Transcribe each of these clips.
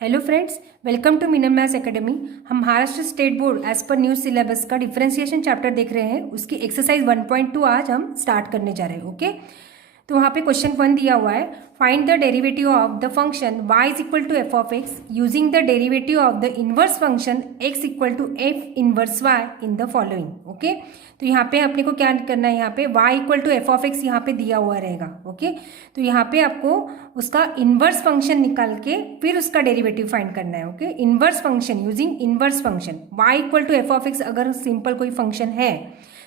Hello friends, welcome to मीनम maths academy. हम Maharashtra state board as per new syllabus का differentiation chapter देख रहे हैं। उसकी एक्सरसाइज 1.2 आज हम स्टार्ट करने जा रहे हैं। ओके, तो वहाँ पे क्वेश्चन 1 दिया हुआ है, find the derivative of the function y is equal to f of x using the derivative of the inverse function x equal to f inverse y in the following. Okay, तो यहाँ पे अपने को क्या करना है, यहाँ पे y equal to f of x यहाँ पे दिया हुआ रहेगा। ओके, तो यहाँ पे आपको उसका इनवर्स फंक्शन निकाल के फिर उसका डेरिवेटिव फाइंड करना है। Okay, inverse function using inverse function y equal to f of x अगर सिंपल कोई फंक्शन है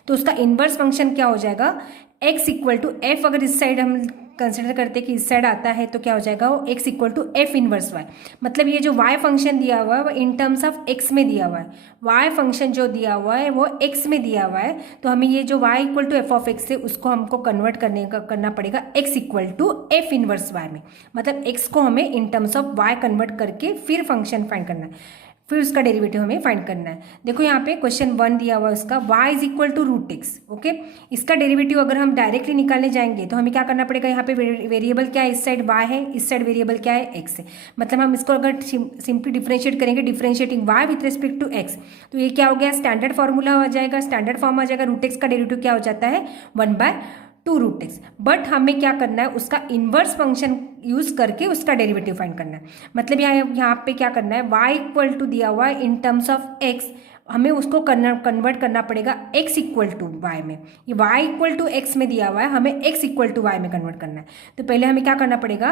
तो उसका इनवर्स फंक्शन क्या हो जाएगा, x इक्वल टू एफ। अगर इस साइड हम कंसिडर करते हैं कि इस साइड आता है तो क्या हो जाएगा, वो x equal to f inverse y। मतलब ये जो y फंक्शन दिया हुआ है वो इन टर्म्स ऑफ x में दिया हुआ है। y फंक्शन जो दिया हुआ है वो x में दिया हुआ है, तो हमें ये जो y equal to f of x है उसको हमको कन्वर्ट करना पड़ेगा x equal to f inverse y में। मतलब x को हमें in terms of y convert करके फिर फंक्शन फाइंड करना है, फिर उसका डेरिवेटिव हमें फाइंड करना है। देखो यहाँ पे क्वेश्चन 1 दिया हुआ है उसका y is equal to root x. Okay, इसका डेरिवेटिव अगर हम डायरेक्टली निकालने जाएंगे तो हमें क्या करना पड़ेगा, यहाँ पे वेरिएबल क्या है, इस साइड y है, इस साइड वेरिएबल क्या है, x है। मतलब हम इसको अगर सिंपली डिफरेंशिएट करेंगे, differentiating y with respect to x, तो ये क्या हो गया, स्टैंडर्ड फॉर्मूला हो जाएगा, स्टैंडर्ड फॉर्म आ जाएगा। रूट एक्स का डेरिवेटिव क्या हो जाता है, 1/2 रूट एक्स। बट हमें क्या करना है, उसका इनवर्स फंक्शन यूज करके उसका डेरिवेटिव फाइंड करना है। मतलब यहाँ पे क्या करना है, y इक्वल टू दिया हुआ है इन टर्म्स ऑफ x, हमें उसको कन्वर्ट करना पड़ेगा x इक्वल टू y में। ये y इक्वल टू x में दिया हुआ है, हमें x इक्वल टू y में कन्वर्ट करना है। तो पहले हमें क्या करना पड़ेगा,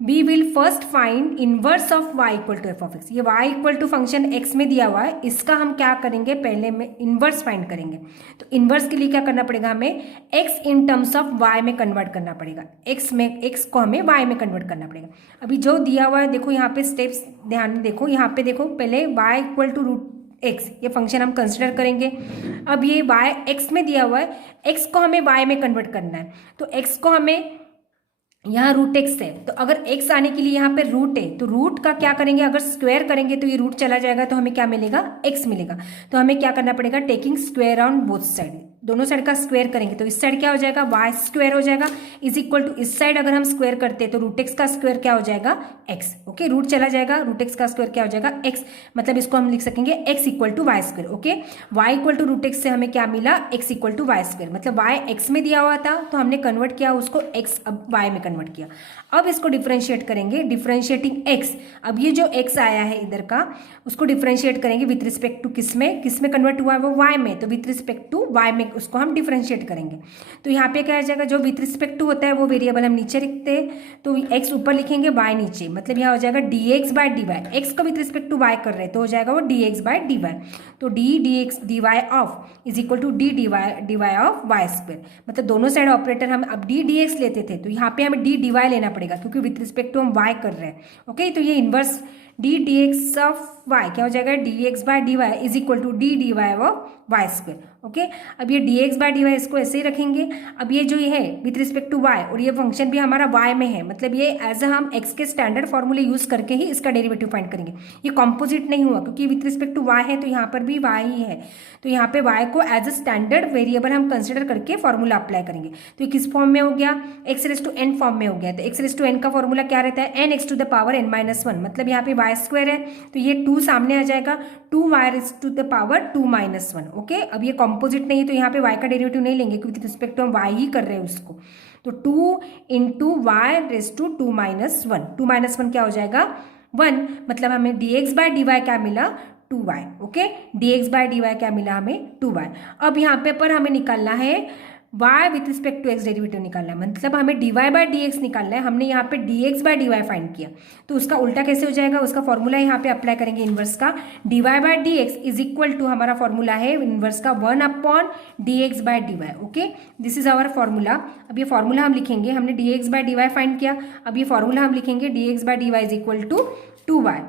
we will first find inverse of y equal to f of x. ये y equal to function x में दिया हुआ है, इसका हम क्या करेंगे, पहले में इनवर्स फाइंड करेंगे। तो इनवर्स के लिए क्या करना पड़ेगा, हमें x in terms of y में कन्वर्ट करना पड़ेगा। x को हमें y में कन्वर्ट करना पड़ेगा। अभी जो दिया हुआ है देखो, यहाँ पे स्टेप्स ध्यान में देखो, यहाँ पे देखो पहले y equal to root x ये फंक्शन हम कंसिडर करेंगे। अब ये y x में दिया हुआ है, x को हमें y में कन्वर्ट करना है। तो x को हमें यहाँ रूट एक्स है, तो अगर x आने के लिए यहाँ पे रूट है, तो रूट का क्या करेंगे, अगर स्क्वायर करेंगे तो ये रूट चला जाएगा, तो हमें क्या मिलेगा, x मिलेगा। तो हमें क्या करना पड़ेगा, taking square on both side, दोनों साइड का स्क्वायर करेंगे तो इस साइड क्या हो जाएगा, y स्क्वायर हो जाएगा, इज इक्वल टू इस साइड अगर हम स्क्वायर करते हैं तो रूट एक्स का स्क्वायर क्या हो जाएगा, x। ओके, रूट चला जाएगा, रूट एक्स का स्क्वायर क्या हो जाएगा, x। मतलब इसको हम लिख सकेंगे x equal to y square. Okay, y equal to root x से हमें क्या मिला, x equal to y square. मतलब y x में दिया हुआ था तो हमने कन्वर्ट किया उसको x, अब y में कन्वर्ट किया। अब इसको डिफरेंशिएट करेंगे, डिफरेंशिएटिंग x। अब ये जो x आया है इधर का, उसको डिफरेंशिएट करेंगे विथ रिस्पेक्ट टू किस में कन्वर्ट हुआ है, वो y में, तो विथ रिस्पेक्ट टू y में उसको हम डिफरेंशिएट करेंगे। तो यहाँ पे क्या आ जाएगा, जो विथ रिस्पेक्ट टू होता है वो वेरिएबल हम नीचे लिखते हैं, तो x ऊपर लिखेंगे, y नीचे। मतलब यहाँ हो जाएगा dx बाय dy, x को विथ रिस्पेक्ट टू y कर रहे हैं तो हो जाएगा वो dx बाय dy। तो dx dy of is equal to dy of y square. मतलब दोनों साइड ऑपरेटर हम अब dx लेते थे, तो यहाँ पे हमें dy लेना पड़ेगा क्योंकि विथ रिस्पेक्ट टू हम y कर रहे हैं। ओके, तो ये इनवर्स dx ऑफ y क्या हो जाएगा, dx by dy is equal to dy of y square. Okay, अब ये dx बाय dy इसको ऐसे ही रखेंगे। अब ये जो ये है विथ रिस्पेक्ट टू y, और ये फंक्शन भी हमारा y में है, मतलब ये एज हम x के स्टैंडर्ड फॉर्मूले यूज करके ही इसका डेरिवेटिव फाइंड करेंगे। ये कॉम्पोजिट नहीं हुआ क्योंकि विथ रिस्पेक्ट टू y है, तो यहाँ पर भी y ही है, तो यहाँ पे y को एज अ स्टैंडर्ड वेरिएबल हम कंसिडर करके फॉर्मूला अप्लाई करेंगे। तो ये किस फॉर्म में हो गया, x raise to n form में हो गया। तो x रेज टू n का फॉर्मूला क्या रहता है, n x to the power n minus 1। मतलब यहाँ पे y स्क्वायर है तो ये 2 सामने आ जाएगा, 2y raise to the power 2 minus 1। Okay, अब ये कॉम्पोजिट नहीं है तो यहाँ पे y का डेरिवेटिव नहीं लेंगे क्योंकि रिस्पेक्ट टू हम y ही कर रहे हैं उसको। तो 2 into y raise to 2 minus 1, 2 minus 1 क्या हो जाएगा, 1। मतलब हमें dx बाय dy क्या मिला, 2y। Okay, dx by dy क्या मिला हमें, 2y। अब यहाँ पे पर हमें निकालना है y with respect to x derivative निकालना है, मतलब हमें dy बाय dx निकालना है। हमने यहाँ पे dx बाय dy फाइंड किया, तो उसका उल्टा कैसे हो जाएगा, उसका फॉर्मूला यहाँ पे अप्लाई करेंगे इनवर्स का। dy by dx is equal to, हमारा फॉर्मूला है इनवर्स का 1 upon dx by dy। Okay, this is our formula. अब ये फॉर्मूला हम लिखेंगे, हमने dx बाय dy फाइंड किया, अब ये फॉर्मूला हम लिखेंगे dx by dy is equal to 2y।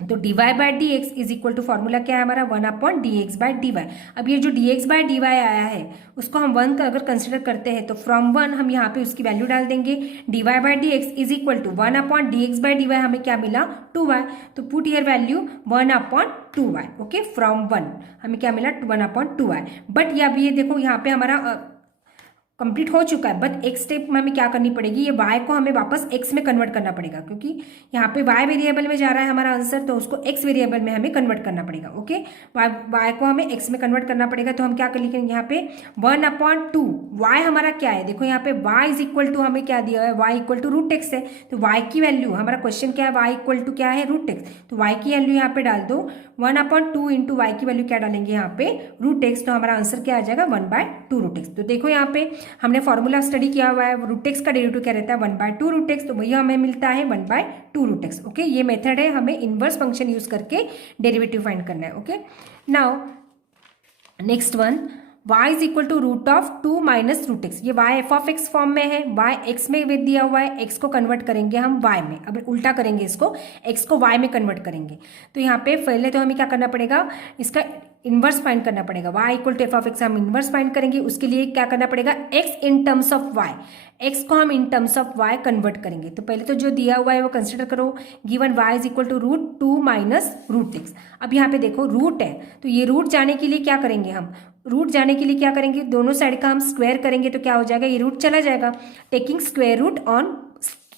तो dy by dx is equal to formula क्या है हमारा, 1 अपॉन dx बाय dy। अब ये जो dx बाय dy आया है उसको हम 1 का अगर कंसिडर करते हैं तो फ्रॉम 1 हम यहाँ पे उसकी वैल्यू डाल देंगे। dy by dx is equal to 1 upon dx by dy, हमें क्या मिला, 2y। तो put here value 1 upon 2y। Okay, from 1 हमें क्या मिला, 1 अपॉन 2y। बट अब ये देखो यहाँ पे हमारा कंप्लीट हो चुका है, बट एक स्टेप में हमें क्या करनी पड़ेगी, ये y को हमें वापस x में कन्वर्ट करना पड़ेगा, क्योंकि यहाँ पे y वेरिएबल में जा रहा है हमारा आंसर, तो उसको x वेरिएबल में हमें कन्वर्ट करना पड़ेगा। ओके, y को हमें x में कन्वर्ट करना पड़ेगा। तो हम क्या कर लिखेंगे यहाँ पे 1/2, y हमारा क्या है, देखो यहाँ पे y इज इक्वल टू हमें क्या दिया है, y equal to root x है। तो y की वैल्यू, हमारा क्वेश्चन क्या है, y इक्वल टू क्या है, रूट एक्स। तो y की वैल्यू यहाँ पे डाल दो 1/2 इंटू y की वैल्यू क्या डालेंगे यहाँ पे, रूट एक्स। तो हमारा आंसर क्या आ जाएगा 1/2 रूट एक्स। तो देखो यहाँ पे हमने फॉर्मूला स्टडी किया हुआ है, रूट एक्स का डेरिवेटिव क्या रहता है 1/2 रूट एक्स, तो वही हमें मिलता है 1/2 रूट एक्स। ओके, ये मेथड है, हमें इनवर्स फंक्शन यूज करके डेरिवेटिव फाइंड करना है। Okay, now next one, y is equal to root of 2 minus root x. ये y f of x form में है, y x में वेद दिया हुआ है, x को कन्वर्ट करेंगे हम y में। अब उल्टा करेंगे इसको, x को y में कन्वर्ट करेंगे। तो यहाँ पे पहले तो हमें क्या करना पड़ेगा, इसका इनवर्स फाइंड करना पड़ेगा। y equal to f of x हम इनवर्स फाइंड करेंगे, उसके लिए क्या करना पड़ेगा, x in terms of y, x को हम in terms of y convert करेंगे। तो पहले तो जो दिया हुआ है वो कंसिडर करो, given y is equal to root 2 minus root x. अब यहाँ पे देखो रूट है, तो ये रूट जाने के लिए क्या करेंगे हम, रूट जाने के लिए क्या करेंगे, दोनों साइड का हम स्क्वायर करेंगे, तो क्या हो जाएगा, ये रूट चला जाएगा। Taking square root on,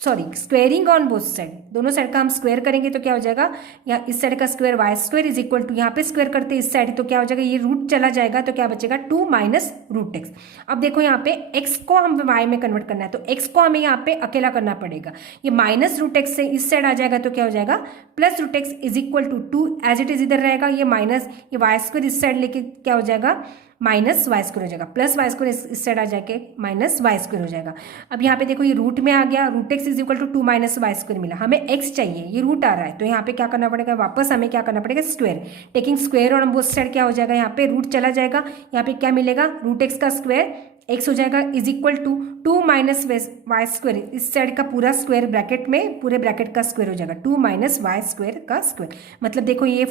sorry squaring on both side, दोनों साइड का हम स्क्वायर करेंगे तो क्या हो जाएगा, या इस साइड का square y square is equal to, यहाँ पे स्क्वायर करते इस साइड, तो क्या हो जाएगा, ये रूट चला जाएगा, तो क्या बचेगा 2 माइनस रूट एक्स। अब देखो यहाँ पे x को हम y में कन्वर्ट करना है, तो x को हमें यहाँ पे अकेला करना पड़ेगा। ये माइनस रूट एक्स से इस साइड आ जाएगा, तो क्या हो जाएगा plus root x is equal to 2 as it is इधर रहेगा, ये माइनस ये वाई स्क्वायर इस साइड लेके क्या हो जाएगा माइनस वाई स्क्वायर हो जाएगा, प्लस वाई स्क्वायर इस साइड आ जाके माइनस वाई स्क्वायर हो जाएगा। अब यहाँ पे देखो ये रूट में आ गया, root x is equal to 2 minus y square मिला, हमें एक्स चाहिए, ये रूट आ रहा है, तो यहाँ पे क्या करना पड़ेगा, वापस हमें क्या करना पड़ेगा स्क्वायर। टेकिंग स्क्वायर और बोथ साइड क्या हो जाएगा, यहाँ पे रूट चला जाएगा, यहाँ पे क्या मिलेगा, रूट एक्स का स्क्वायर एक्स हो जाएगा is equal to 2 minus y square, इस साइड का पूरा स्क्वायर ब्रैकेट में, पूरे ब्रैकेट का स्क्वायर हो जाएगा 2 माइनस वाई स्क्वायर का स्क्वायर। मतलब देखो ये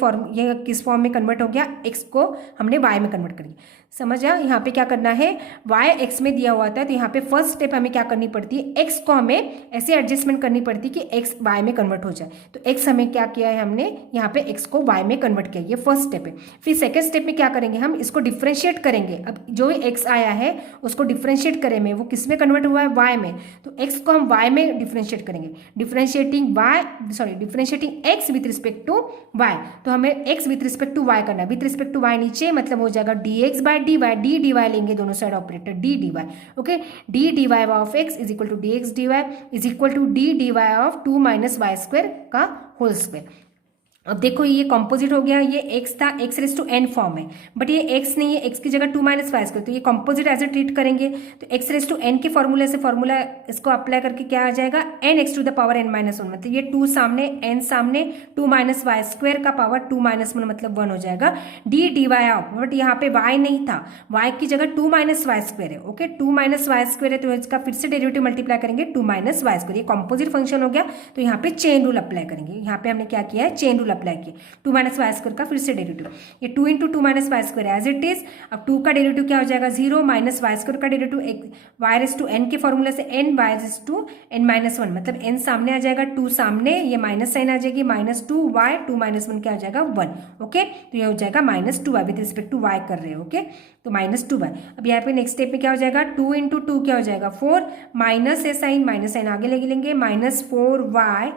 किस फॉर्म में कन्वर्ट हो गया, एक्स को हमने वाई में कन्वर्ट कर दिया। समझ आ, यहाँ पे क्या करना है, y x में दिया हुआ था, तो यहाँ पे फर्स्ट स्टेप हमें क्या करनी पड़ती है, x को हमें ऐसे एडजस्टमेंट करनी पड़ती है कि x y में कन्वर्ट हो जाए। तो x हमें क्या किया है, हमने यहाँ पे x को y में कन्वर्ट किया, ये फर्स्ट स्टेप है। फिर सेकेंड स्टेप में क्या करेंगे, हम इसको डिफ्रेंशिएट करेंगे। अब जो x आया है उसको डिफ्रेंशिएट करें में, वो किस में कन्वर्ट हुआ है, y में, तो x को हम y में डिफ्रेंशिएट करेंगे। Differentiating x with respect to y, तो हमें x with respect to y करना है, विथ रिस्पेक्ट टू y नीचे, मतलब हो जाएगा dx by dy, d d y लेंगे दोनों side operator d d y. Okay, d d y of x is equal to d x d y is equal to d d y of 2 minus y square का whole square. अब देखो ये composite हो गया, ये x था, x raise to n form है, but ये x नहीं है, x की जगह 2 माइनस वाई स्क्वायर, तो ये कॉम्पोजिट एज ए ट्रीट करेंगे। तो x रेस टू n के फॉर्मूले से फॉर्मूला इसको अप्लाई करके क्या आ जाएगा, n x to the power n minus 1, मतलब ये 2 सामने n सामने 2 माइनस वाई स्क्वायर का पावर 2 माइनस 1 मतलब 1 हो जाएगा d d y of, but यहाँ पे y नहीं था, y की जगह 2 माइनस वाई स्क्वायर है। ओके, 2 माइनस वाई स्क्वायर है, तो इसका फिर से डेरिवेटिव मल्टीप्लाई करेंगे 2 माइनस वाई स्क्वायर, ये कॉम्पोजिट फंक्शन हो गया। तो यहाँ पे चेन रूल अप्लाई करेंगे, यहाँ पे हमने क्या किया है, चेन रूल अप्लाई किया, 2 माइनस वाई स्क्वायर का फिर से डेरिवेटिव, ये 2 into 2 minus y square as it is. अब 2 का डेरिवेटिव क्या हो जाएगा 0, माइनस वाई स्क्वायर का derivative y raise to n के फॉर्मूले से n y raise to n minus 1, मतलब n सामने आ जाएगा, 2 सामने, ये माइनस साइन आ जाएगी, माइनस 2 वाई, 2 माइनस 1 क्या हो जाएगा 1। ओके, तो ये हो जाएगा minus 2 y, with respect to y कर रहे हैं। ओके, तो माइनस 2 वाई। अब यहाँ पे नेक्स्ट स्टेप में क्या हो जाएगा, 2 इंटू 2 क्या हो जाएगा 4, माइनस माइनस साइन आगे लगे लेंगे, minus 4 y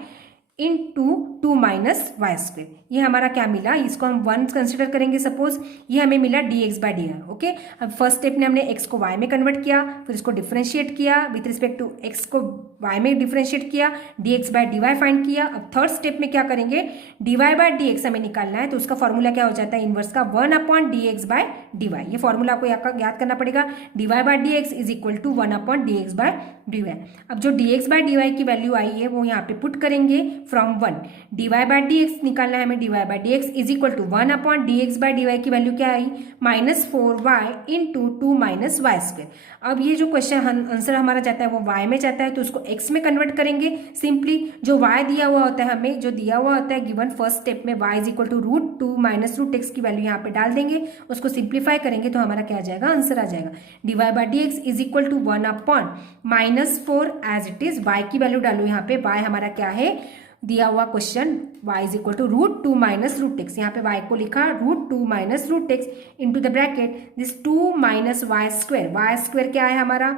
into 2 minus y square, ये हमारा क्या मिला, इसको हम 1 कंसिडर करेंगे सपोज, ये हमें मिला dx by D R. Okay, अब फर्स्ट स्टेप में हमने x को y में कन्वर्ट किया, फिर इसको डिफरेंशिएट किया, विथ रिस्पेक्ट टू x को y में डिफरेंशिएट किया, dx by d y find किया। अब थर्ड स्टेप में क्या करेंगे, dy बाई dx हमें निकालना है, तो उसका फॉर्मूला क्या हो जाता है, इनवर्स का 1/dx बाई dy, ये फॉर्मूला आपको याद करना पड़ेगा, dy by dx is equal to 1/dx by dy। अब जो dx बाई dy की वैल्यू आई है वो यहाँ पे पुट करेंगे फ्रॉम 1, dy बाई dx निकालना है हमें, dy by dx is equal to 1/dx by dy की वैल्यू क्या आई, minus 4y into 2 minus y square. अब ये जो क्वेश्चन आंसर हमारा जाता है वो y में जाता है, तो उसको x में कन्वर्ट करेंगे सिंपली। जो y दिया हुआ होता है, हमें जो दिया हुआ होता है गिवन फर्स्ट स्टेप में, y is equal to root 2 minus root x की वैल्यू यहाँ पे डाल देंगे, उसको सिंप्लीफाई करेंगे तो हमारा क्या आ जाएगा, आंसर आ जाएगा dy by dx is equal to 1/-4 as it is, y की वैल्यू डालो यहाँ पे, y हमारा क्या है दिया हुआ question y is equal to √2 minus √x, यहाँ पे y को लिखा √2 minus √x into the bracket this 2 minus y square क्या है हमारा,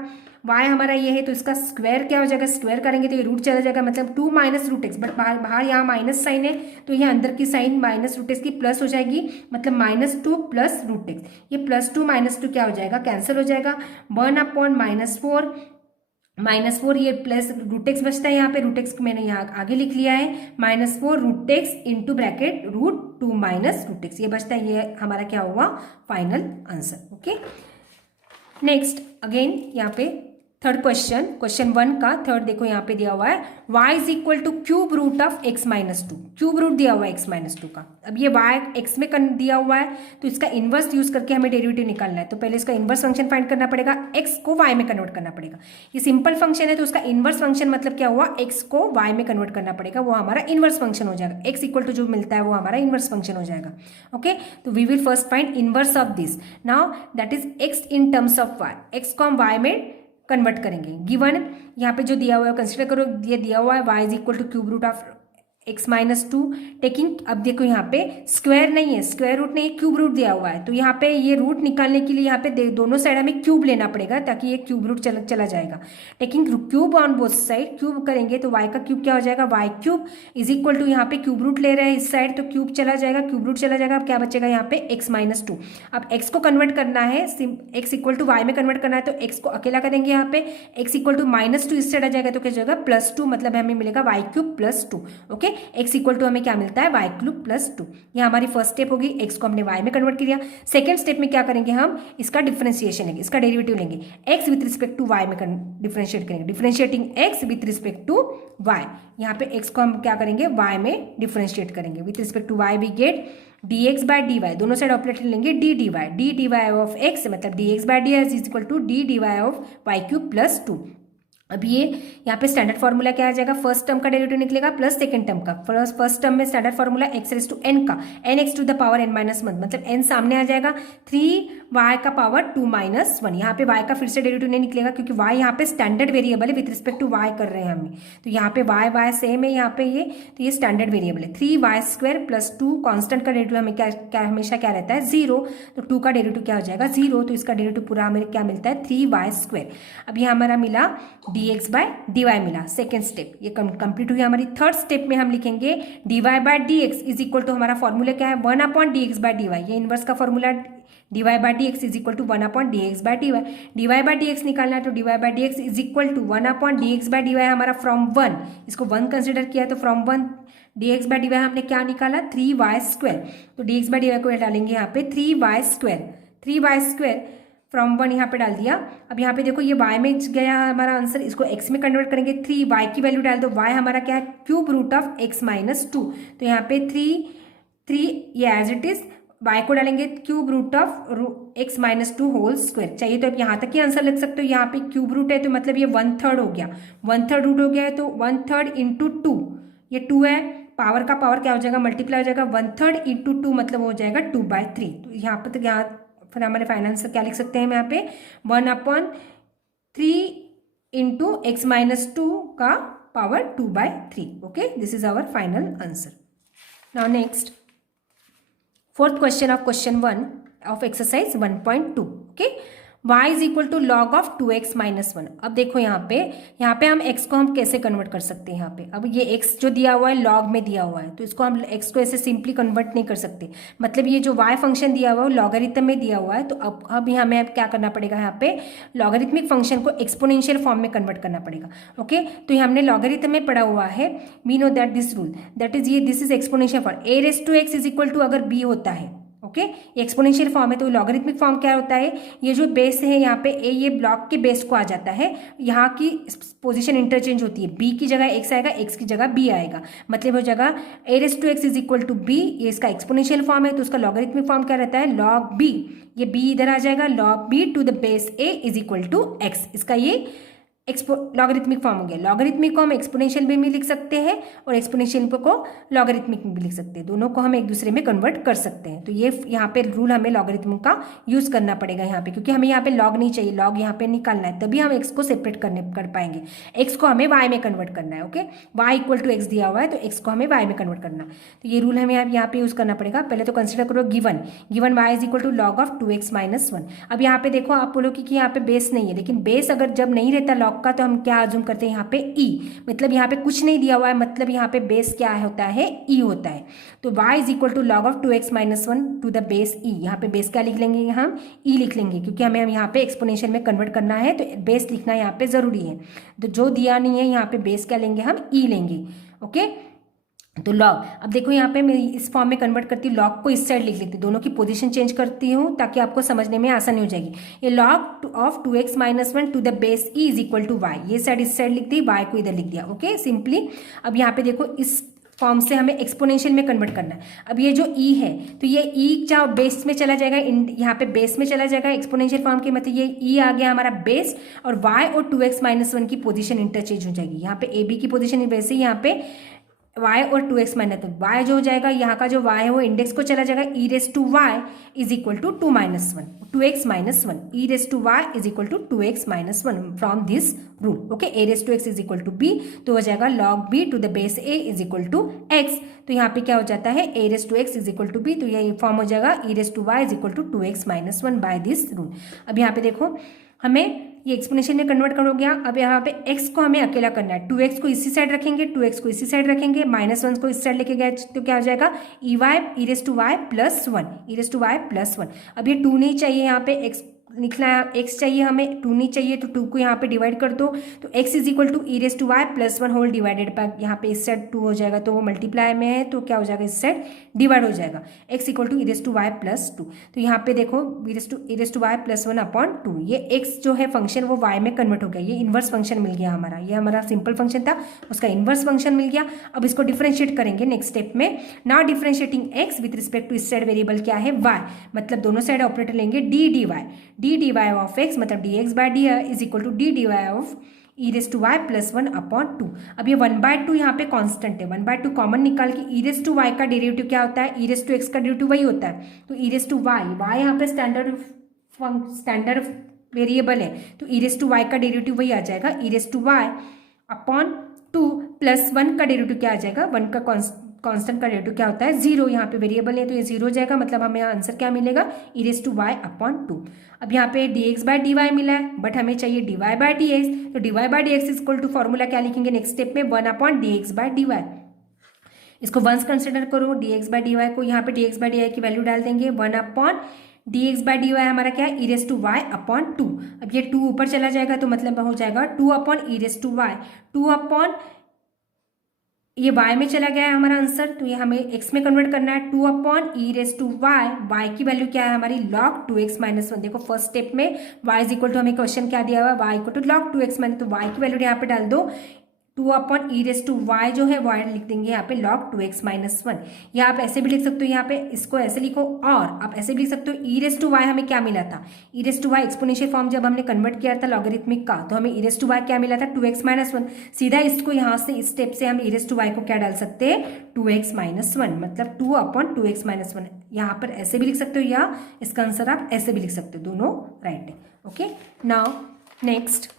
y हमारा ये है तो इसका स्क्वायर क्या हो जाएगा, स्क्वायर करेंगे तो ये रूट चला जाएगा, मतलब 2 माइनस √x, बट बाहर यहाँ माइनस साइन है तो ये अंदर की साइन माइनस √x की प्लस हो जाएगी, मतलब -2 प्लस √x, ये +2 -2 क्या हो जाएगा, कैंसिल हो जाएगा, 1/-4 -4 ये प्लस √x बचता है, यहाँ पे √x को मैंने यहाँ आगे लिख लिया है, -4 √x into bracket √2 minus √x, ये बचता है, ये हमारा क्या हुआ final answer. Okay, next again यहाँ पे थर्ड क्वेश्चन 1 का थर्ड देखो यहाँ पे दिया हुआ है y is equal to cube root of x minus 2, cube root दिया हुआ है x माइनस 2 का। अब ये y x में दिया हुआ है तो इसका इन्वर्स यूज करके हमें डेरिवेटिव निकालना है, तो पहले इसका इन्वर्स फंक्शन फाइंड करना पड़ेगा, x को y में कन्वर्ट करना पड़ेगा। ये सिंपल फंक्शन है तो उसका इन्वर्स फंक्शन मतलब क्या हुआ, x को y में कन्वर्ट करना पड़ेगा, वो हमारा इन्वर्स फंक्शन हो जाएगा, x इक्वल टू जो मिलता है वो हमारा इन्वर्स फंक्शन हो जाएगा। ओके, तो we will first find inverse of this, now that is x in terms of y, x को हम y में कन्वर्ट करेंगे। गिवन यहाँ पे जो दिया हुआ है कंसिडर करो, ये दिया हुआ है y is equal to cube root of x minus 2 taking, अब देखो यहाँ पे स्क्वायर नहीं है, स्क्वायर रूट नहीं है, क्यूब रूट दिया हुआ है, तो यहाँ पे ये रूट निकालने के लिए यहाँ पे दोनों साइड हमें क्यूब लेना पड़ेगा ताकि ये क्यूब रूट चला जाएगा। Taking cube on both side, cube करेंगे तो y का क्यूब क्या हो जाएगा, y cube is equal to यहाँ पे क्यूब रूट ले रहे हैं इस साइड तो क्यूब चला जाएगा, क्यूब रूट चला जाएगा, अब क्या बचेगा यहाँ पे x माइनस 2। अब x को कन्वर्ट करना है, x इक्वल टू y में कन्वर्ट करना है तो x को अकेला करेंगे, यहाँ पे x इक्वल टू -2 इस साइड आ जाएगा तो क्या जाएगा +2, मतलब हमें मिलेगा y cube +2। Okay, x equal to हमें क्या मिलता है y क्यूब +2, ये हमारी फर्स्ट स्टेप होगी, x को हमने y में कन्वर्ट किया। सेकंड स्टेप में क्या करेंगे, हम इसका डिफरेंशिएशन लेंगे, इसका डेरिवेटिव लेंगे, x with respect to y में डिफरेंशिएट करेंगे, differentiating x with respect to y, यहाँ पे x को हम क्या करेंगे y में डिफरेंशिएट करेंगे, with respect to y we get dx by dy, दोनों साइड ऑपरेटर लेंगे d dy ऑफ x मतलब dx by dy is equal to d dy of y cube +2। अब ये यहाँ पे स्टैंडर्ड फार्मूला क्या आ जाएगा, फर्स्ट टर्म का डेरिवेटिव निकलेगा प्लस सेकंड टर्म का। फर्स्ट टर्म में standard formula x raise to n का, nx to the power n minus 1, मतलब n सामने आ जाएगा, 3y का पावर 2 माइनस 1। यहाँ पे y का फिर से डेरिवेटिव नहीं निकलेगा क्योंकि y यहाँ पे स्टैंडर्ड वेरिएबल है, विथ रिस्पेक्ट टू y कर रहे हैं हमें, तो यहाँ पे y सेम है यहाँ पे ये, तो ये स्टैंडर्ड वेरिएबल है। 3y² + 2 कॉन्स्टेंट का डेरिवेटिव हमें क्या हमेशा क्या रहता है 0, तो 2 का डेरिवेटिव क्या हो जाएगा 0, तो इसका डेरिवेटिव पूरा हमें क्या मिलता है 3y²। अब ये हमारा मिला dx बाय dy मिला, सेकेंड स्टेप ये कंप्लीट हुई हमारी। थर्ड स्टेप में हम लिखेंगे dy by dx is equal to हमारा फॉर्मूला क्या है 1/dx बाय dy, ये इनवर्स का formula dy by dx is equal to 1/dx by dy, dy by dx निकालना है तो dy by dx is equal to 1/dx by dy हमारा from 1, इसको 1 कंसिडर किया तो फ्रॉम 1 dx बाय dy हमने क्या निकाला 3y², तो dx बाय dy को डालेंगे यहाँ पे 3y² फ्रॉम 1 यहाँ पे डाल दिया। अब यहाँ पे देखो ये y में गया हमारा आंसर, इसको x में कन्वर्ट करेंगे, 3y की वैल्यू डाल दो, y हमारा क्या है cube root of x minus 2, तो यहाँ पे 3 ये एज इट इज, y को डालेंगे cube root of x minus 2 whole square. चाहिए तो आप यहाँ तक ही आंसर लिख सकते हो, यहाँ पे क्यूब रूट है तो मतलब ये 1/3 हो गया, 1/3 रूट हो गया है तो 1/3 इंटू 2, ये 2 है, पावर का पावर क्या हो जाएगा मल्टीप्लाई हो जाएगा, 1/3 इंटू 2 मतलब हो जाएगा 2/3, तो यहाँ पर तो यहाँ फिर हमारे फाइनेंस क्या लिख सकते हैं हम यहाँ पे 1/3 इंटू x माइनस 2 का power 2/3। Okay, this is our final answer. Now next fourth question of question 1 of exercise 1.2। Okay, y is equal to log of 2x minus 1। अब देखो यहाँ पे हम x को हम कैसे कन्वर्ट कर सकते हैं, यहाँ पे अब ये x जो दिया हुआ है लॉग में दिया हुआ है तो इसको हम x को ऐसे सिंपली कन्वर्ट नहीं कर सकते, मतलब ये जो y फंक्शन दिया हुआ है लॉगरिथम में दिया हुआ है, तो अब हमें क्या करना पड़ेगा, यहाँ पे लॉगरिथमिक फंक्शन को एक्सपोनेंशियल फॉर्म में कन्वर्ट करना पड़ेगा। ओके, तो ये हमने लॉगरिथम में पढ़ा हुआ है, we know that this rule that is ये this is exponential form a⁻x is equal to अगर b होता है, ओके, ये एक्सपोनेंशियल फॉर्म है, तो लॉगरिथमिक फॉर्म क्या होता है, ये जो बेस है यहाँ पे a, ये ब्लॉक के बेस को आ जाता है, यहाँ की पोजीशन इंटरचेंज होती है, b की जगह x आएगा, x की जगह b आएगा, मतलब हो जाएगा a⁻x is equal to b, ये इसका एक्सपोनेंशियल फॉर्म है, तो उसका लॉगरिथमिक फॉर्म क्या रहता है log b, ये b इधर आ जाएगा log b to the base a is equal to x, इसका ये लॉगरिथमिक फॉर्म हो गया। लॉगरिथमिक को हम एक्सपोनेंशियल में भी लिख सकते हैं और एक्सपोनेंशियल को लॉगरिथमिक में भी लिख सकते हैं, दोनों को हम एक दूसरे में कन्वर्ट कर सकते हैं। तो ये यहाँ पे रूल हमें लॉगरिथमिक का यूज़ करना पड़ेगा यहाँ पे, क्योंकि हमें यहाँ पे लॉग नहीं चाहिए, लॉग यहाँ पे निकालना है, तभी हम एक्स को सेपरेट कर पाएंगे। एक्स को हमें वाई में कन्वर्ट करना है। Okay, y equal to x दिया हुआ है तो एक्स को हमें वाई में कन्वर्ट करना है। तो ये रूल हमें यहाँ पे यूज़ करना पड़ेगा। पहले तो कंसिडर करो given y is equal to log of 2x minus 1। अब यहाँ पे देखो, आप बोलो कि यहाँ पे बेस नहीं है, लेकिन बेस अगर जब नहीं रहता लॉग का तो हम क्या अज्यूम करते हैं यहाँ पे ई, मतलब यहाँ पे कुछ नहीं दिया हुआ है, मतलब यहाँ पे बेस क्या होता है, ई होता है। तो y is equal to log of 2x minus 1 to the base e. यहाँ पे बेस क्या लिख लेंगे, हम ई लिख लेंगे, क्योंकि हमें यहाँ पे एक्सपोनेंशियल में कन्वर्ट करना है तो बेस लिखना यहाँ पे जरूरी है। तो जो दिया नहीं है यहाँ पे बेस क्या लेंगे, हम ई लेंगे। ओके, तो लॉग, अब देखो यहाँ पे मैं इस फॉर्म में कन्वर्ट करती हूँ, लॉग को इस साइड लिख लेती हूँ, दोनों की पोजीशन चेंज करती हूँ ताकि आपको समझने में आसानी हो जाएगी। ये log of 2x minus 1 to the base e is equal to y, ये साइड इस साइड लिख दी, वाई को इधर लिख दिया। ओके, सिंपली अब यहाँ पे देखो इस फॉर्म से हमें एक्सपोनेंशियल में कन्वर्ट करना है। अब ये जो ई है तो ये ई चाहे बेस में चला जाएगा, यहाँ पे बेस में चला जाएगा एक्सपोनेंशियल फॉर्म के, मतलब ये ई आ गया हमारा बेस, और y और 2x माइनस 1 की पोजीशन इंटरचेंज हो जाएगी। यहाँ पे ए बी की पोजीशन वैसे ही यहाँ पे y और 2x माइनस y जो हो जाएगा, यहाँ का जो y है वो इंडेक्स को चला जाएगा, e raise to y is equal to 2x minus 1, e raise to y is equal to 2x minus 1 from this rule. Okay, a raise to x is equal to b, तो हो जाएगा log b to the base a is equal to x. तो यहाँ पे क्या हो जाता है, a raise to x is equal to b, तो ये फॉर्म हो जाएगा e raise to y is equal to 2x minus 1 by this rule. अब यहाँ पे देखो हमें ये एक्सपोनेंशियल में कन्वर्ट कर हो गया। अब यहाँ पे x को हमें अकेला करना है, 2x को इसी साइड रखेंगे, 2x को इसी साइड रखेंगे, माइनस 1 को इस साइड लेके गए तो क्या हो जाएगा, e y e raise to y plus 1। अब ये 2 नहीं चाहिए, यहाँ पे x लिखना है, x चाहिए हमें, 2 नहीं चाहिए, तो 2 को यहाँ पे डिवाइड कर दो, तो x is equal to e raise to y plus 1 whole divided by, यहाँ पे इस साइड 2 हो जाएगा तो वो मल्टीप्लाई में है तो क्या हो जाएगा, इस साइड डिवाइड हो जाएगा, x equal to e raise to y plus 2। तो यहाँ पे देखो e raise to y plus 1 upon 2, ये x जो है फंक्शन वो y में कन्वर्ट हो गया, ये इन्वर्स फंक्शन मिल गया हमारा, ये हमारा सिंपल फंक्शन था उसका इन्वर्स फंक्शन मिल गया। अब इसको डिफरेंशिएट करेंगे नेक्स्ट स्टेप में। Now differentiating x with respect to इस साइड वेरिएबल क्या है, y, मतलब दोनों साइड ऑपरेटर लेंगे d d y of x, मतलब dx by d is equal to d d y of e raise to y plus 1 upon 2। अब ये 1/2 यहाँ पे कांस्टेंट है, 1/2 कॉमन निकाल के ई रेस टू वाई का डेरिवेटिव क्या होता है, ई रेस टू एक्स का डेरिवेटिव वही होता है, तो ई रेस टू वाई यहाँ पे स्टैंडर्ड वेरिएबल है, तो ई रेस टू वाई का डेरिवेटिव वही आ जाएगा, e raise to y upon 2 plus 1 का डेरिवेटिव क्या आ जाएगा, 1 का कांस्टेंट का डेरिवेटिव क्या होता है, 0, यहाँ पे वेरिएबल है तो ये 0 हो जाएगा, मतलब हमें आंसर क्या मिलेगा, ई रेस टू वाई अपॉन 2। अब यहाँ पे dx बाय dy मिला है, बट हमें चाहिए dy बाय dx, तो dy by dx equal to formula क्या लिखेंगे नेक्स्ट स्टेप में, 1 अपॉन dx बाय dy। इसको वंस कंसिडर करो, dx बाय dy को यहाँ पे dx बाय dy की वैल्यू डाल देंगे, 1 अपॉन dx बाय dy हमारा क्या है, ई रेस टू वाई अपॉन 2। अब ये 2 ऊपर चला जाएगा तो मतलब हो जाएगा 2 upon e raise to y, 2 upon ये y में चला गया है हमारा आंसर, तो ये हमें x में कन्वर्ट करना है, 2 upon e raise to y, y की वैल्यू क्या है हमारी log 2x माइनस 1। देखो फर्स्ट स्टेप में y इज इक्वल टू हमें क्वेश्चन क्या दिया हुआ है, y equal to log 2x minus, तो y की वैल्यू यहाँ पे डाल दो, 2 upon e raise to y जो है y लिख देंगे यहाँ पे log 2x माइनस 1। या आप ऐसे भी लिख सकते हो, यहाँ पे इसको ऐसे लिखो, और आप ऐसे भी लिख सकते हो, ई रेस टू वाई हमें क्या मिला था, e raise to y exponential form जब हमने कन्वर्ट किया था लॉगरिथमिक का, तो हमें ई रेस टू वाई क्या मिला था, 2x माइनस 1। सीधा इसको यहाँ से इस स्टेप से हम ई रेस टू वाई को क्या डाल सकते हैं, 2x माइनस 1, मतलब 2 अपॉन 2x माइनस 1। यहाँ पर ऐसे भी लिख सकते हो या इसका आंसर आप ऐसे भी लिख सकते हो, दोनों राइट है। ओके, नाउ नेक्स्ट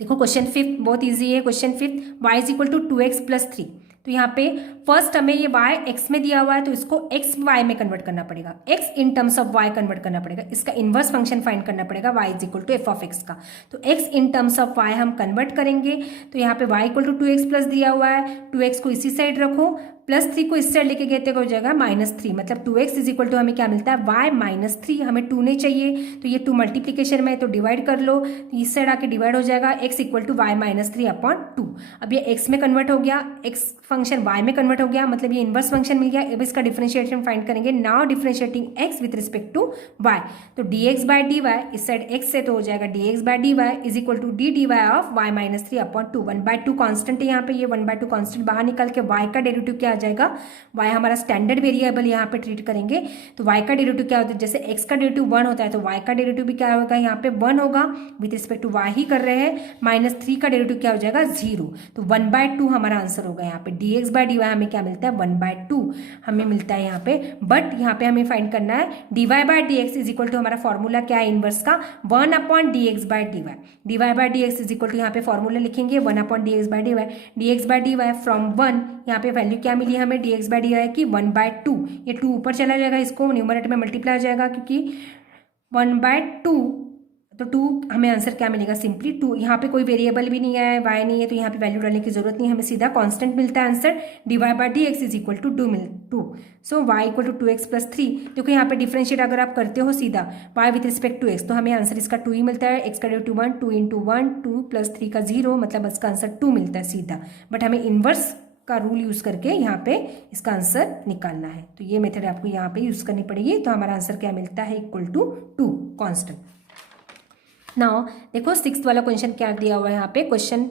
देखो क्वेश्चन 5 बहुत इजी है। Question 5, y is equal to 2x plus 3। तो यहाँ पे फर्स्ट हमें ये y x में दिया हुआ है तो इसको x y में कन्वर्ट करना पड़ेगा, x in terms of y convert करना पड़ेगा, इसका इन्वर्स फंक्शन फाइंड करना पड़ेगा y is equal to f of x का। तो x in terms of y हम कन्वर्ट करेंगे, तो यहाँ पे y equal to 2x plus दिया हुआ है, 2x को इसी साइड रखो, प्लस 3 को इस साइड लेके गए तो हो जाएगा -3, मतलब 2x इज इक्वल टू हमें क्या मिलता है, y माइनस 3। हमें 2 नहीं चाहिए तो ये 2 मल्टीप्लीकेशन में है तो डिवाइड कर लो, तो इस साइड आके डिवाइड हो जाएगा, x equal to y minus 3 upon 2। अब ये x में कन्वर्ट हो गया, x फंक्शन y में कन्वर्ट हो गया, मतलब ये इन्वर्स फंक्शन मिल गया। अब इसका डिफरेंशिएशन फाइंड करेंगे, now differentiating x with respect to y, तो dx बाय dy इस साइड x से तो हो जाएगा dx by dy is equal to d d y of y minus 3 upon 2। 1/2 constant है यहाँ पे, ये 1/2 कॉन्स्टेंट बाहर निकल के y का डेरिवेटिव क्या आ जाएगा, y हमारा स्टैंडर्ड वेरिएबल यहाँ पे ट्रीट करेंगे। तो y का डेरिवेटिव क्या होता है, जैसे x का डेरिवेटिव 1 होता है तो y का डेरिवेटिव भी क्या होगा, यहाँ पे 1 होगा, विथ रिस्पेक्ट टू y ही कर रहे हैं। -3 का डेरिवेटिव क्या हो जाएगा, 0। तो 1/2 हमारा आंसर होगा यहाँ पे। dx/dy हमें क्या मिलता है, 1/2 हमें मिलता है यहाँ पे। बट यहाँ पे हमें फाइंड करना है dy/dx इज इक्वल टू, हमारा फॉर्मूला क्या है इनवर्स का, 1/dx/dy। dy/dx is equal to, यहाँ पे फॉर्मूला लिखेंगे 1/dx/dy। dx/dy फ्रॉम 1, यहाँ पे वैल्यू क्या मिली हमें dx/dy की 1/2। ये 2 ऊपर चला जाएगा, इसको न्यूमरेटर में मल्टीप्लाई हो जाएगा, क्योंकि 1/2 तो 2 हमें आंसर क्या मिलेगा, सिंपली 2। यहाँ पे कोई वेरिएबल भी नहीं है, y नहीं है, तो यहाँ पे वैल्यू डालने की जरूरत नहीं है, हमें सीधा कांस्टेंट मिलता है answer. dy/dx is equal to 2। So y equal to 2x+3। देखो यहाँ पे डिफरेंशिएट अगर आप करते हो सीधा y with respect to x, तो हमें आंसर इसका 2 ही मिलता है। x का डेरिवेटिव 1, 2 × 1, 2 + 3 का 0, मतलब इसका आंसर 2 मिलता है सीधा। बट हमें इनवर्स का रूल यूज करके यहाँ पे इसका आंसर निकालना है, तो ये मेथड आपको यहाँ पे यूज करनी पड़ेगी। तो हमारा आंसर क्या मिलता है, इक्वल टू 2 कांस्टेंट। नाउ देखो 6th वाला क्वेश्चन क्या दिया हुआ है यहाँ पे, क्वेश्चन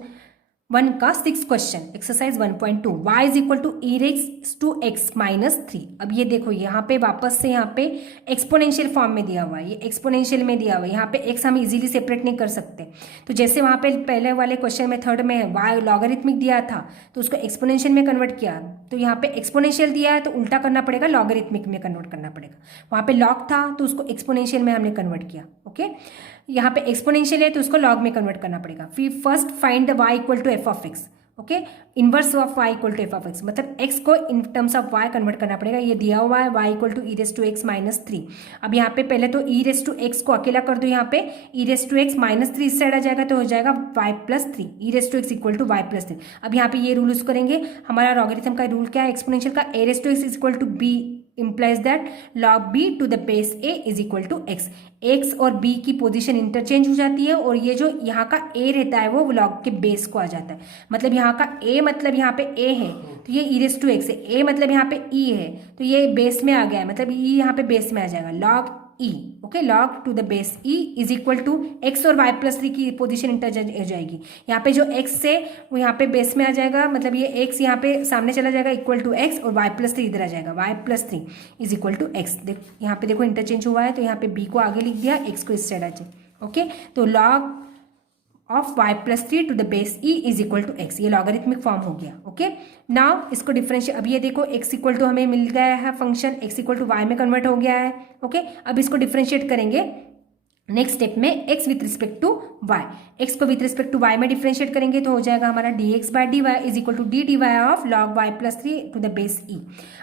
1 का 6th question, exercise 1.2, y is equal to e⁻⁻3। अब ये देखो यहाँ पे वापस से यहाँ पे एक्सपोनेंशियल फॉर्म में दिया हुआ है, ये एक्सपोनेंशियल में दिया हुआ है। यहाँ पे x हम इजीली सेपरेट नहीं कर सकते, तो जैसे वहाँ पे पहले वाले क्वेश्चन में 3rd में y लॉगरिथमिक दिया था तो उसको एक्सपोनेंशियल में कन्वर्ट किया, तो यहाँ पे एक्सपोनेंशियल दिया है तो उल्टा करना पड़ेगा, लॉगरिथमिक में कन्वर्ट करना पड़ेगा। वहाँ पे लॉग था तो उसको एक्सपोनेंशियल में हमने कन्वर्ट किया। ओके, यहाँ पे एक्सपोनेंशियल है तो उसको लॉग में कन्वर्ट करना पड़ेगा। फिर first find the y equal to f(x), okay, inverse of y equal to f(x), मतलब x को in terms of y convert करना पड़ेगा। ये दिया हुआ है y इक्वल टू e⁻⁻3। अब यहाँ पे पहले तो e⁻x को अकेला कर दो, यहाँ पे e⁻⁻3 इस साइड आ जाएगा तो हो जाएगा y+3, e⁻x equal to y+3। अब यहाँ पे ये रूल यूज करेंगे, हमारा लॉगरिथम का रूल क्या है एक्सपोनेंशियल का, a⁻x is equal to b implies that log b to the base a is equal to x। x और b की पोजीशन इंटरचेंज हो जाती है, और ये जो यहाँ का a रहता है वो log के बेस को आ जाता है। मतलब यहाँ का a मतलब यहाँ पे a है तो ये e⁻x है, a मतलब यहाँ पे e है तो ये बेस में आ गया है, मतलब e यहाँ पे बेस में आ जाएगा, log e। Okay, log to the base e is equal to x और y+3 की पोजीशन इंटरचेंज हो जाएगी। यहाँ पे जो x है वो यहाँ पे बेस में आ जाएगा, मतलब ये x यहाँ पे सामने चला जाएगा इक्वल टू x, और y+3 इधर आ जाएगा, y+3 is equal to x। यहाँ पे देखो इंटरचेंज हुआ है तो यहाँ पे b को आगे लिख दिया, x को इस साइड आ जाए। ओके, तो log of y+3 to the base e is equal to x, ये लॉगरिथमिक फॉर्म हो गया। ओके, नाउ इसको डिफरेंशिएट, अब ये देखो x इक्वल टू हमें मिल गया है function, x equal to y में कन्वर्ट हो गया है। ओके, अब इसको डिफरेंशिएट करेंगे नेक्स्ट स्टेप में x with respect to y, x को विथ रिस्पेक्ट टू y में डिफरेंशिएट करेंगे तो हो जाएगा हमारा dx/dy is equal to dy of log y+3 to the base e।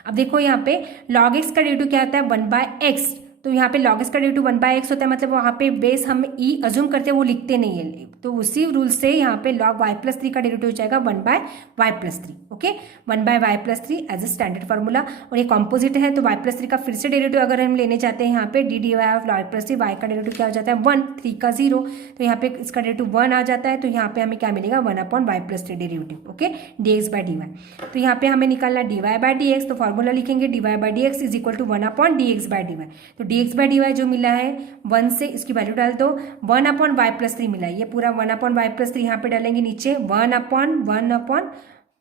अब देखो यहाँ पे log x का डेरिवेटिव क्या होता है, 1/x, तो यहाँ पे log x का डेरिवेटिव 1/x होता है, मतलब वहाँ पे बेस हम e अज्यूम करते हैं, वो लिखते नहीं है, तो उसी रूल से यहाँ पे log y+3 का डेरिवेटिव हो जाएगा 1/y+3। Okay, 1/y+3 as a standard formula, और ये कॉम्पोजिट है तो y+3 का फिर से डेरिवेटिव अगर हम लेने चाहते हैं यहाँ पे dy ऑफ y+3, y का डेरिवेटिव क्या हो जाता है 1, 3 का 0, तो यहाँ पे इसका डेरिवेटिव 1 आ जाता है, तो यहाँ पे हमें क्या मिलेगा 1/y+3 डेरिवेटिव। ओके, dx/dy, तो यहाँ पे हमें निकालना dy/dx, तो फॉर्मूला लिखेंगे dy/dx is equal to 1/dx/dy। तो dx/dy जो मिला है 1 से इसकी वैल्यू डाल दो, 1/y+3 मिला है, ये पूरा 1/y+3 यहाँ पे डालेंगे नीचे, 1/y+3,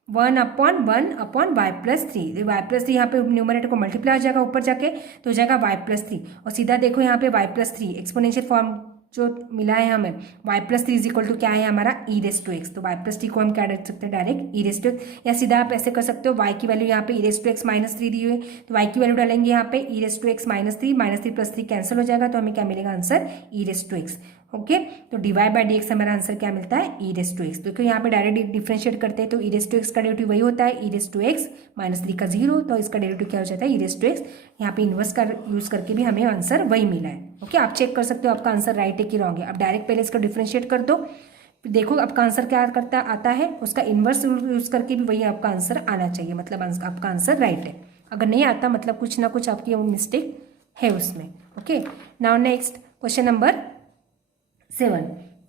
y+3 यहाँ पे न्यूमरेटर को मल्टीप्लाई हो जाएगा ऊपर जाके तो हो जाएगा y+3, और सीधा देखो यहाँ पे y+3 एक्सपोनेंशियल फॉर्म जो मिला है हमें, y+3 इज इक्वल टू क्या है हमारा e⁻x, तो y+3 को हम क्या डाल सकते हैं डायरेक्ट e⁻x, या सीधा आप ऐसे कर सकते हो y की वैल्यू यहाँ पे e⁻x-3 दी हुई है तो y की वैल्यू डालेंगे यहाँ पे e⁻x-3, -3 + 3 कैंसिल हो जाएगा, तो हमें क्या मिलेगा आंसर e⁻x। ओके, तो dy/dx हमारा आंसर क्या मिलता है e⁻x। तो यहाँ पे डायरेक्ट डिफरेंशिएट करते हैं तो e⁻x का डेरिवेटिव वही होता है e⁻x -3 का 0, तो इसका डेरिवेटिव क्या हो जाता है e⁻x। यहाँ पे इन्वर्स का यूज करके भी हमें आंसर वही मिला है। ओके, आप चेक कर सकते हो आपका आंसर राइट है कि रॉन्ग है। अब डायरेक्ट पहले इसका डिफरेंशिएट कर दो, देखो आपका आंसर क्या करता आता है, उसका इन्वर्स यूज करके भी वही आपका आंसर आना चाहिए, मतलब आपका आंसर राइट है। अगर नहीं आता मतलब कुछ ना कुछ आपकी मिस्टेक है उसमें। Okay, now next question number 7,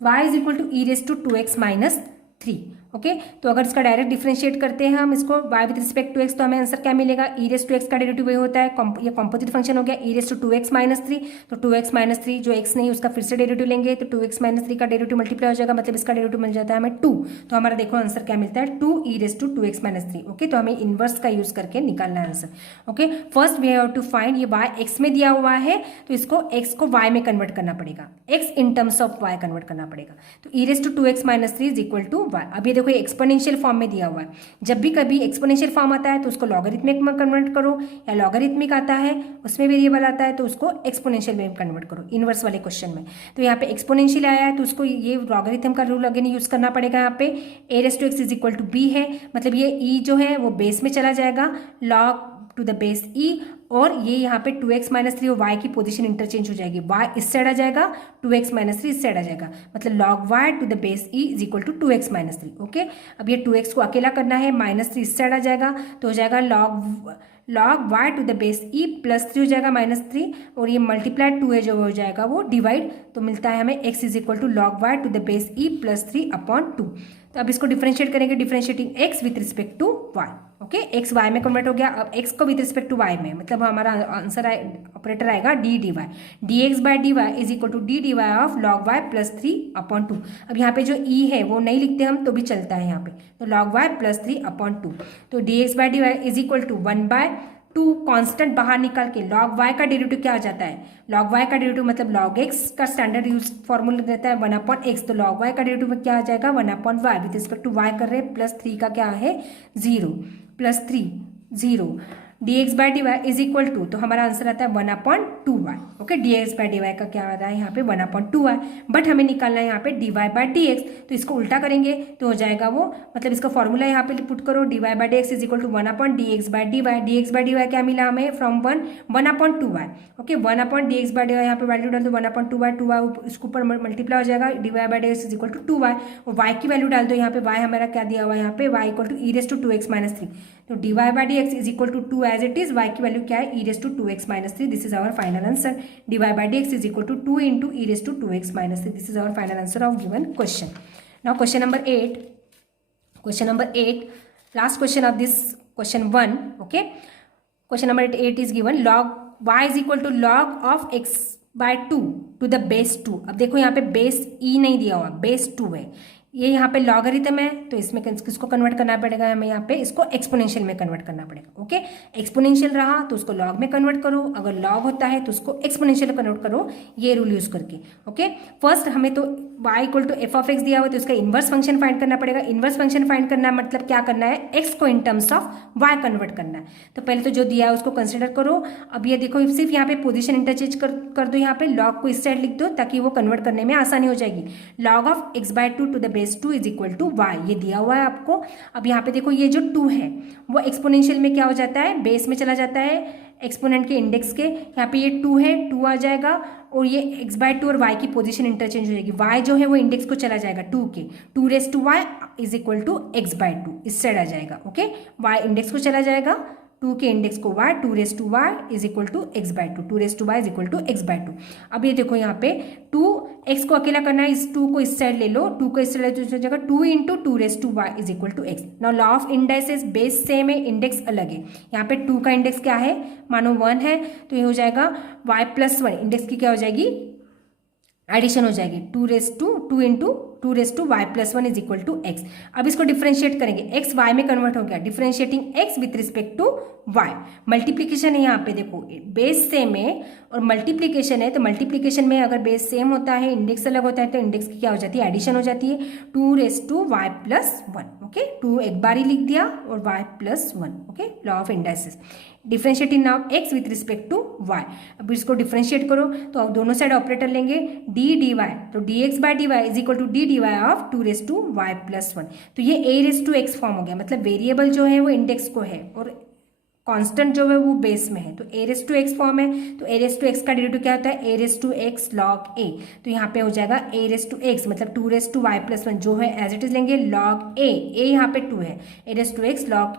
y is equal to e⁻2x-3। Okay. तो अगर इसका डायरेक्ट डिफरेंशिएट करते हैं हम इसको y with respect to x, तो हमें आंसर क्या मिलेगा, e रेस टू एक्स का डेरिवेटिव वही होता है, ये कॉम्पोजिट फंक्शन हो गया e raise to 2x minus 3, तो 2x माइनस 3 जो x नहीं उसका फिर से डेरिवेटिव लेंगे, तो 2x माइनस 3 का डेरिवेटिव मल्टीप्लाई हो जाएगा, मतलब इसका डेरिवेटिव मिल जाता है हमें 2। तो हमारा देखो आंसर क्या मिलता है 2 e raise to 2x minus 3। Okay, तो हमें इनवर्स का यूज करके निकालना है answer. Okay, first we have to find, ये y x में दिया हुआ है तो इसको x को y में कन्वर्ट करना पड़ेगा, x in terms of y convert करना पड़ेगा। तो e raise to 2x minus 3 is equal to y। अब ये देखो ये एक्सपोनेंशियल फॉर्म में दिया हुआ है, जब भी कभी एक्सपोनेंशियल फॉर्म आता है तो उसको लॉगरिथमिक में कन्वर्ट करो, या लॉगरिथमिक आता है उसमें वेरिएबल आता है तो उसको एक्सपोनेंशियल में कन्वर्ट करो, इनवर्स वाले क्वेश्चन में। तो यहाँ पे एक्सपोनेंशियल आया है तो उसको ये लॉगरिथम का रूल अगेन यूज करना पड़ेगा। यहाँ पे a raise to x is equal to b है, मतलब ये e जो है वो बेस में चला जाएगा, log to the base e, और ये यहाँ पे 2x माइनस 3 और y की पोजीशन इंटरचेंज हो जाएगी, y इस साइड आ जाएगा, 2x माइनस 3 इस साइड आ जाएगा, मतलब log y to the base e is equal to 2x minus 3। Okay, अब ये 2x को अकेला करना है, माइनस 3 इस साइड आ जाएगा तो हो जाएगा log y to the base e plus 3 हो जाएगा माइनस 3, और ये मल्टीप्लाई 2 है जो हो जाएगा वो डिवाइड, तो मिलता है हमें x is equal to log y to the base e plus 3 upon 2। तो अब इसको डिफरेंशिएट करेंगे, differentiating x with respect to y। Okay, x y में कन्वर्ट हो गया, अब x को विथ रिस्पेक्ट टू y में, मतलब हमारा आंसर ऑपरेटर आएगा d dy, dx by dy is equal to d dy of log y plus 3 upon 2। अब यहाँ पे जो e है वो नहीं लिखते हम तो भी चलता है यहाँ पे, तो log y प्लस 3 अपॉन 2, तो dx by dy is equal to 1/2 constant बाहर निकाल के log y का डेरिवेटिव क्या आ जाता है, log y का डेरिवेटिव मतलब log x का स्टैंडर्ड यूज फॉर्मूला रहता है 1/x, तो log y का डेरिवेटिव क्या आ जाएगा 1/y, with respect to y कर रहे हैं, प्लस 3 का क्या है 0, plus 3 0, dx by dy is equal to, तो हमारा आंसर आता है 1/2y। Okay, dx by dy का क्या आ रहा है यहाँ पे 1/2y, बट हमें निकालना है यहाँ पे dy बाय dx, तो इसको उल्टा करेंगे तो हो जाएगा वो, मतलब इसका फॉर्मूला यहाँ पे पुट करो, dy by dx is equal to 1/dx by dy, dx by dy क्या मिला हमें from 1/2y। Okay, 1/dx by dy यहाँ पे वैल्यू डाल दो 1/2y, 2y इसके ऊपर मल्टीप्लाई हो जाएगा, dy by dx is equal to 2y, और y की वैल्यू डाल दो यहाँ पे, y हमारा क्या दिया हुआ है यहाँ पे y equal to e raise to 2x minus 3, तो dy by dx is equal to 2 as it is, y की वैल्यू क्या है e raise to 2x minus 3, this is our final answer, dy by dx is equal to 2 into e raise to 2x minus 3, this is our final answer of given question. Now question number 8, last question of this question 1। Okay, question number 8 is given log y is equal to log of x by 2 to the base 2। अब देखो यहाँ पे base e नहीं दिया हुआ, base 2 है, ये यहाँ पे लॉगरिथम है तो इसमें किसको कन्वर्ट करना पड़ेगा, हमें यहाँ पे इसको एक्सपोनेंशियल में कन्वर्ट करना पड़ेगा। ओके, एक्सपोनेंशियल रहा तो उसको लॉग में कन्वर्ट करो, अगर लॉग होता है तो उसको एक्सपोनेंशियल कन्वर्ट करो, ये रूल यूज करके। ओके, फर्स्ट हमें तो y equal to f of x दिया हुआ तो उसका इन्वर्स फंक्शन फाइंड करना पड़ेगा। इन्वर्स फंक्शन फाइंड करना मतलब क्या करना है, x को in terms of y convert करना है। तो पहले तो जो दिया है उसको कंसिडर करो। अब ये देखो सिर्फ यहाँ पे पोजीशन इंटरचेंज कर दो, यहाँ पे log को इस साइड लिख दो ताकि वो कन्वर्ट करने में आसानी हो जाएगी। log of x by 2 to the base 2 is equal to y, ये दिया हुआ है आपको। अब यहाँ पे देखो ये जो 2 है वो एक्सपोनेंशियल में क्या हो जाता है, बेस में चला जाता है एक्सपोनेंट के इंडेक्स के, यहाँ पे ये 2 है 2 आ जाएगा, और ये x बाय 2 और y की पोजीशन इंटरचेंज हो जाएगी, y जो है वो इंडेक्स को चला जाएगा 2 के, 2 raise to y is equal to x by 2 इस साइड आ जाएगा। ओके, y इंडेक्स को चला जाएगा, 2 के इंडेक्स को y, 2 raise to y is equal to x by 2, 2 raise to y is equal to x by 2। अब ये देखो यहाँ पे 2 x को अकेला करना है, इस 2 को इस साइड ले लो, 2 को इस साइड हो जाएगा 2 into 2 raise to y is equal to x। Now law of indices, base same है इंडेक्स अलग है, यहाँ पे 2 का इंडेक्स क्या है मानो 1 है तो ये हो जाएगा y प्लस 1, इंडेक्स की क्या हो जाएगी एडिशन हो जाएगी, 2 raise to 2 into 2 raise to y plus 1 is equal to x। अब इसको डिफरेंशिएट करेंगे, x y में कन्वर्ट हो गया, differentiating x with respect to y। Multiplication है यहाँ पे देखो, बेस सेम है और मल्टीप्लीकेशन है, तो मल्टीप्लीकेशन में अगर बेस सेम होता है इंडेक्स अलग होता है तो इंडेक्स की क्या हो जाती है एडिशन हो जाती है, 2 raise to y plus 1। Okay, 2 एक बार ही लिख दिया और y plus 1। Okay, law of indices, differentiating now x with respect to y। अब इसको डिफरेंशिएट करो तो अब दोनों साइड ऑपरेटर लेंगे d dy, तो dx by dy is equal to d dy of 2 raise to y plus 1। तो ये a raise to x form हो गया, मतलब वेरिएबल जो है वो इंडेक्स को है और कांस्टेंट जो है वो बेस में है, तो a raise to x form है, तो a रेस टू x का डेरिवेटिव क्या होता है a raise to x log a, तो यहाँ पे हो जाएगा a रेस टू x मतलब 2 रेस टू y प्लस 1 जो है एज इट इज लेंगे log a यहाँ पे 2 है, a raise to x log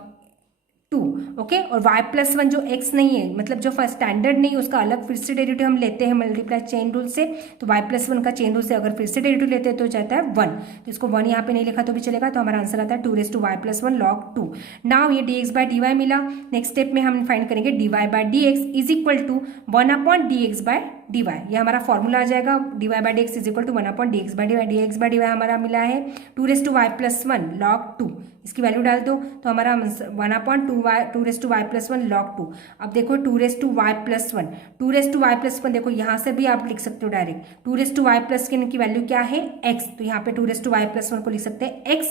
2, okay. और y+1 जो x नहीं है, मतलब जो फर्स्ट स्टैंडर्ड नहीं है, उसका अलग फिर से डेरिवेटिव हम लेते हैं मल्टीप्लाई चेन रूल से। तो y+1 का चेन रूल से अगर फिर से डेरिवेटिव लेते हैं तो जाता है 1। तो इसको 1 यहाँ पे नहीं लिखा तो भी चलेगा। तो हमारा आंसर आता है 2y+1 log 2। नाउ ये dx/dy मिला। नेक्स्ट स्टेप में हम फाइंड करेंगे dy/dx is equal to 1/dx/dy। ये हमारा फॉर्मूला आ जाएगा, dy/dx is equal to 1/dx/dy। dx/dy हमारा मिला है 2y+1 log 2। इसकी वैल्यू डाल दो तो हमारा 1/2y+1 log 2। अब देखो 2y+1, 2y+1 देखो यहाँ से भी आप लिख सकते हो डायरेक्ट। 2y+ की वैल्यू क्या है x, तो यहाँ पे 2y+1 को लिख सकते हैं x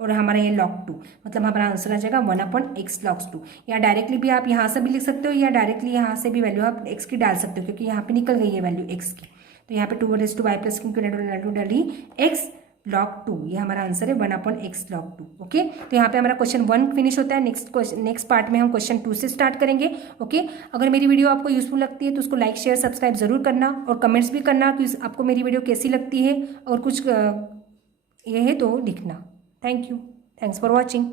और हमारा ये log 2, मतलब हमारा आंसर आ जाएगा 1/x log 2। या डायरेक्टली भी आप यहाँ से भी लिख सकते हो या डायरेक्टली यहाँ से भी वैल्यू आप x की डाल सकते हो, क्योंकि यहाँ पे निकल गई है वैल्यू x की। तो यहाँ पे 2y+ की वैल्यू डाली x log 2, ये हमारा आंसर है 1/x log 2। ओके, तो यहाँ पे हमारा क्वेश्चन 1 फिनिश होता है। नेक्स्ट पार्ट में हम क्वेश्चन 2 से स्टार्ट करेंगे। ओके, अगर मेरी वीडियो आपको यूजफुल लगती है तो उसको लाइक शेयर सब्सक्राइब जरूर करना और कमेंट्स भी करना कि आपको मेरी वीडियो कैसी लगती है और कुछ ये है तो लिखना। Thank you, thanks for watching.